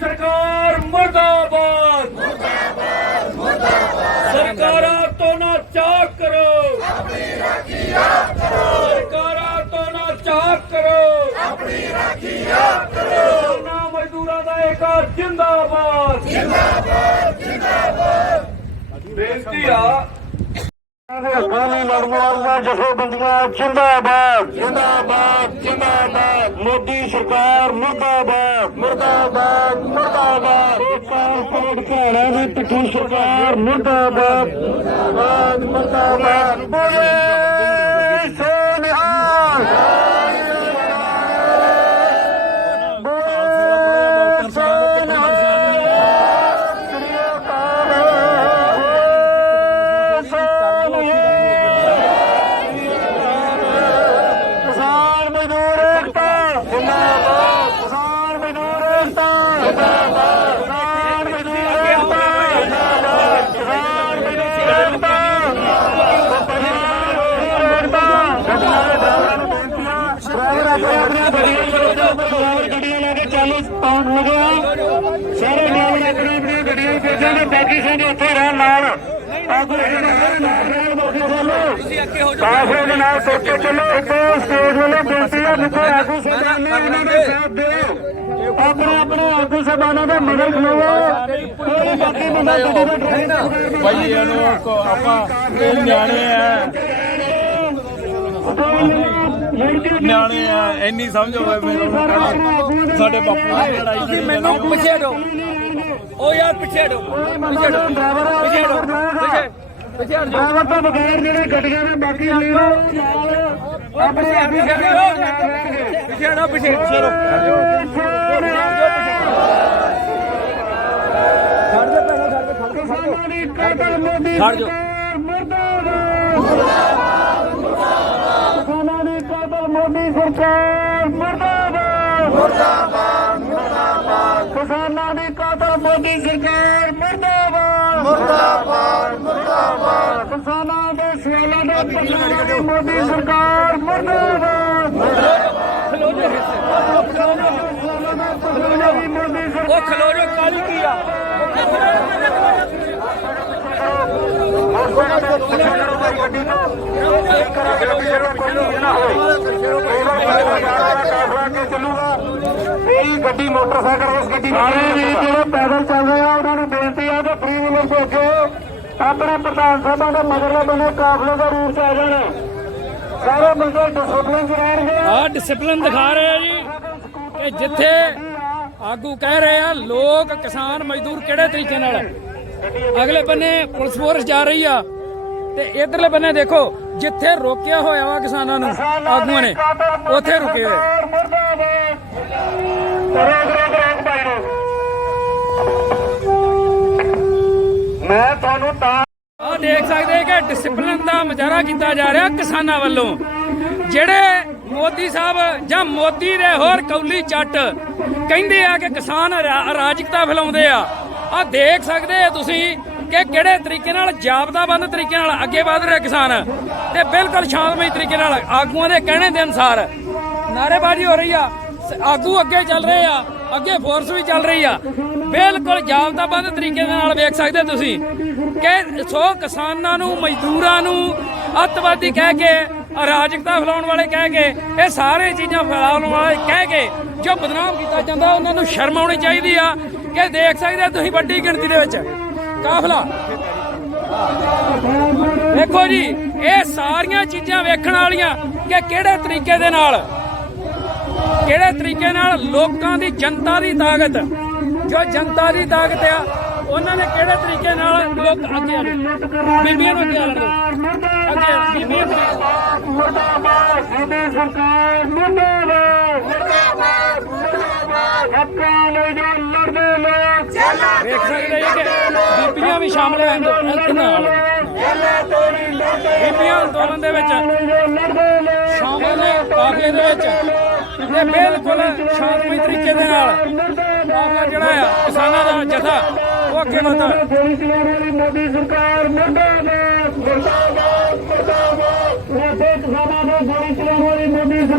ਸਰਕਾਰ ਮੁਰਦਾਬਾਦ। ਮੁਰਦਾਬਾਦ ਮੁਰਦਾਬਾਦ ਸਰਕਾਰਾਂ ਤੋਂ ਨਾ ਚਾਕ ਕਰੋ। ਆਪਣੀ ਰਾਖੀ ਆਪ ਕਰੋ ਸਰਕਾਰਾਂ ਤੋਂ ਨਾ ਚਾਕ ਕਰੋ। ਆਪਣੀ ਰਾਖੀ ਆਪ ਕਰੋ ਨਾ ਮਜ਼ਦੂਰਾਂ ਦਾ ਇੱਕ ਜਿੰਦਾਬਾਦ। ਜਿੰਦਾਬਾਦ ਜਿੰਦਾਬਾਦ ਬੇਨਤੀ ਆ। ਗਾਲੀ ਲੜਨ ਵਾਲੀਆਂ ਜਥੇਬੰਦੀਆਂ ਜਿੰਦਾਬਾਦ। ਜਿੰਦਾਬਾਦ ਜਿੰਦਾਬਾਦ। ਮੋਦੀ ਸਰਕਾਰ ਮੁਰਦਾਬਾਦ। ਮੁਰਦਾਬਾਦ ਮੁਰਦਾਬਾਦ। ਕਾਰਪੋਰੇਟ ਘਰਾਣਾ ਦੀ ਪਿੱਠੂ ਸਰਕਾਰ ਮੁਰਦਾਬਾਦ ਮੁਰਦਾਬਾਦ ਮੁਰਦਾਬਾਦ। ਪਾਉਣ ਹੋ ਗਿਆ ਸਾਰੇ ਡਰਾਈਵਰ ਆਪਣੀ ਆਪਣੀ ਗੱਡੀਆਂ ਵਿੱਚ ਭੇਜਣ ਬਾਕੀ ਸਿੰਘ ਉੱਥੇ ਰਹਿਣ ਨਾਲ ਆਗੂ ਨਾਲ ਨਾਲ ਬਾਕੀ ਚੱਲੋ। ਕਾਫਲੇ ਦੇ ਨਾਲ ਤੁਰ ਕੇ ਚੱਲੋ। ਇੱਕੋ ਸਟੇਜ ਵੱਲੋਂ ਬੇਨਤੀ ਹੈ ਜਿੱਥੇ ਆਗੂ ਸਭਾ ਨੇ ਉਹਨਾਂ ਦੇ ਸਾਥ ਦਿਓ। ਆਪਣੇ ਆਪਣੇ ਆਗੂ ਸਭਾਨਾਂ ਦੇ ਮਦਦ ਖਲੋਵੋ ਕੋਈ ਬਾਕੀ ਬੰਦਾ ਗੱਡੀ ਦਾ ਡਰਾਈਵਰ ਭਾਈ ਇਹਨੂੰ ਆਪਾਂ ਇਹ ਨਿਆਣੇ ਆ। ਨਿਆਣੇ ਆ ਇੰਨੀ ਸਮਝ ਹੋਵੇ ਨੂੰ ਕਹਿਣਾ ਸਾਡੇ ਬਾਪੂ ਨਾਲ ਲੜਾਈ ਤੁਸੀਂ ਹੋਈ ਮੈਨੂੰ ਨਾ। ਪਿੱਛੇ ਹਟੋ ਓ ਯਾਰ ਪਿੱਛੇ ਹਟੋ ਪਿੱਛੇ ਹਟੋ ਪਿੱਛੇ ਹਟੋ ਪਿੱਛੇ ਪਿੱਛੇ ਹਟ ਜਾਓ ਡਰਾਈਵਰ ਤੋਂ ਬਗੈਰ ਜਿਹੜੇ ਗੱਡੀਆਂ ਦੇ ਬਾਕੀ ਲੀਡਰ ਆਪਣੇ ਆਗੂ ਪਿੱਛੇ ਹਟੋ ਪਿੱਛੇ ਹਟੋ ਪਿੱਛੇ ਹਟੋ ਕਿਸਾਨਾਂ ਦੀ ਕਾਤਲ ਮੋਦੀ ਖੜ ਜਾਓ। ਸਰਕਾਰ ਮੁਰਦਾਬਾਦ ਕਿਸਾਨਾਂ ਦੀ ਕਾਤਲ ਮੋਦੀ ਸਰਕਾਰ ਮੁਰਦਾਬਾਦ। ਮੁਰਦਾਬਾਦ ਮੁਰਦਾਬਾਦ। ਕਿਸਾਨਾਂ ਦੀ ਕਾਤਲ ਮੋਦੀ ਸਰਕਾਰ ਮੁਰਦਾਬਾਦ। ਮੁਰਦਾਬਾਦ ਮੁਰਦਾਬਾਦ। ਕਿਸਾਨਾਂ ਦੇ ਸਵਾਲਾਂ ਦੇ ਪੱਲੇ ਵਾਲੀ ਮੋਦੀ ਸਰਕਾਰ ਮੁਰਦਾਬਾਦ। ਸਰਕਾਰ ਉਹ ਖਲੋ ਜਾਓ ਕਾਲੀ ਕੀ ਆ? ਗੱਡੀ ਮੋਟਰਸਾਈਕਲ ਉਸ ਗੱਡੀ ਸਾਰੇ ਵੀ ਜਿਹੜੇ ਪੈਦਲ ਚੱਲ ਰਹੇ ਆ ਉਹਨਾਂ ਨੂੰ ਬੇਨਤੀ ਆ ਕਿ ਫ੍ਰੀ ਵੀਲਰ ਤੋਂ ਆਪਣੇ ਪ੍ਰਧਾਨ ਸਾਹਿਬਾਂ ਦੇ ਮਗਰਲੇ ਬੰਨੇ ਕਾਫਲੇ ਦਾ ਰੂਪ ਚ ਆ ਜਾਣਾ ਸਾਰੇ ਬੰਦੇ ਡਿਸਪਲਿਨ ਚ ਰਹਿਣਗੇ ਆ ਡਿਸਪਲਿਨ ਦਿਖਾ ਰਹੇ ਆ ਜੀ ਕਿ ਜਿੱਥੇ ਆਗੂ ਕਹਿ ਰਹੇ ਆ, ਲੋਕ ਕਿਸਾਨ ਮਜ਼ਦੂਰ ਕਿਹੜੇ ਤਰੀਕੇ ਨਾਲ ਅਗਲੇ ਬੰਨੇ ਪੁਲਿਸ ਫੋਰਸ ਜਾ ਰਹੀ ਆ ਤੇ ਇਧਰਲੇ ਬੰਨੇ ਦੇਖੋ ਜਿੱਥੇ ਰੋਕਿਆ ਹੋਇਆ ਵਾ ਕਿਸਾਨਾਂ ਨੂੰ ਆਗੂਆਂ ਨੇ ਉੱਥੇ ਰੁਕੇ ਹੋਏ। ਮੈਂ ਤੁਹਾਨੂੰ ਤਾਂ ਆ ਦੇਖ ਸਕਦੇ ਕਿ ਡਿਸਪਲਿਨ ਦਾ ਮੁਜ਼ਾਹਰਾ ਕੀਤਾ ਜਾ ਰਿਹਾ ਕਿਸਾਨਾਂ ਵੱਲੋਂ। ਜਿਹੜੇ ਮੋਦੀ ਸਾਹਿਬ ਜਾਂ ਮੋਦੀ ਦੇ ਹੋਰ ਕੌਲੀ ਚੱਟ ਕਹਿੰਦੇ ਆ ਕਿ ਕਿਸਾਨ ਅਰਾ- ਅਰਾਜਕਤਾ ਫੈਲਾਉਂਦੇ ਆ। ਆ ਦੇਖ ਸਕਦੇ ਆ ਤੁਸੀਂ ਕਿ ਕਿਹੜੇ ਤਰੀਕੇ ਨਾਲ ਜਾਬਤਾਬੰਦ ਤਰੀਕੇ ਨਾਲ ਅੱਗੇ ਵਧ ਰਿਹਾ ਕਿਸਾਨ। ਤੇ ਬਿਲਕੁਲ ਸ਼ਾਂਤਮਈ ਤਰੀਕੇ ਨਾਲ ਆਗੂਆਂ ਦੇ ਕਹਿਣੇ ਦੇ ਅਨੁਸਾਰ ਨਾਰੇਬਾਜ਼ੀ ਹੋ ਰਹੀ ਆ। ਆਗੂ ਅੱਗੇ ਚੱਲ ਰਹੇ ਆ, ਅੱਗੇ ਫੋਰਸ ਵੀ ਚੱਲ ਰਹੀ ਆ। ਬਿਲਕੁਲ ਜਾਬਤਾਬੰਦ ਤਰੀਕੇ ਦੇ ਨਾਲ ਵੇਖ ਸਕਦੇ ਤੁਸੀਂ ਕਿ ਸੋ ਕਿਸਾਨਾਂ ਨੂੰ, ਮਜ਼ਦੂਰਾਂ ਨੂੰ ਅੱਤਵਾਦੀ ਕਹਿ ਕੇ, ਅਰਾਜਕਤਾ ਫੈਲਾਉਣ ਵਾਲੇ ਕਹਿ ਕੇ, ਇਹ ਸਾਰੇ ਚੀਜ਼ਾਂ ਫੈਲਾਉਣ ਵਾਲੇ ਕਹਿ ਕੇ ਜੋ ਬਦਨਾਮ ਕੀਤਾ ਜਾਂਦਾ, ਉਹਨਾਂ ਨੂੰ ਸ਼ਰਮ ਆਉਣੀ ਚਾਹੀਦੀ ਆ। ਕਿ ਦੇਖ ਸਕਦੇ ਹੋ ਤੁਸੀਂ ਵੱਡੀ ਗਿਣਤੀ ਦੇ ਵਿੱਚ ਕਾਫਲਾ ਦੇਖੋ ਜੀ ਇਹ ਸਾਰੀਆਂ ਚੀਜ਼ਾਂ ਵੇਖਣ ਵਾਲੀਆਂ ਕਿ ਕਿਹੜੇ ਤਰੀਕੇ ਦੇ ਨਾਲ ਕਿਹੜੇ ਤਰੀਕੇ ਨਾਲ ਲੋਕਾਂ ਦੀ ਜਨਤਾ ਦੀ ਤਾਕਤ ਜੋ ਜਨਤਾ ਦੀ ਤਾਕਤ ਆ ਉਹਨਾਂ ਨੇ ਕਿਹੜੇ ਤਰੀਕੇ ਨਾਲ ਲੋਕ ਅੱਗੇ ਆ ਬੀਬੀਆਂ ਨੂੰ ਅੱਗੇ ਆ ਅੱਗੇ ਬੀਬੀਆਂ ਮੁਰਦਾਬਾਦ ਮੋਦੀ ਸਰਕਾਰ ਮੁਰਦਾਬਾਦ ਮੁਰਦਾਬਾਦ ਮੁਰਦਾਬਾਦ ਹੱਕਾਂ ਲਈ ਜੋ ਲੜਦੇ ਲੋਕ ਵੇਖ ਸਕਦੇ ਜੀ ਕਿ ਬੀਬੀਆਂ ਵੀ ਸ਼ਾਮਲ ਹੋਣ ਦੋ ਨਾਲ। ਬੀਬੀਆਂ ਅੰਦੋਲਨ ਦੇ ਵਿੱਚ ਲਈ ਜੋ ਲੜਦੇ ਲੋਕ ਸ਼ਾਮਲ ਨੇ ਕਾਫਲੇ ਦੇ ਵਿੱਚ। ਤੇ ਬਿਲਕੁਲ ਸ਼ਾਂਤਮਈ ਤਰੀਕੇ ਦੇ ਨਾਲ ਕਾਫਲਾ ਜਿਹੜਾ ਆ, ਕਿਸਾਨਾਂ ਦਾ ਜਥਾ, ਉਹ ਅੱਗੇ ਵਧਦਾ। ਮੋਦੀ ਸਰਕਾਰ ਮੁਰਦਾਬਾਦ ਮੁਰਦਾਬਾਦ। ਮੁਰਦਾਬਾਦ ਮੋਦੀ ਕਿਸਾਨਾਂ ਦੇ ਗੋਲੀ ਚਲਾਉਣ ਵਾਲੀ ਮੋਦੀ ਸਰਕਾਰ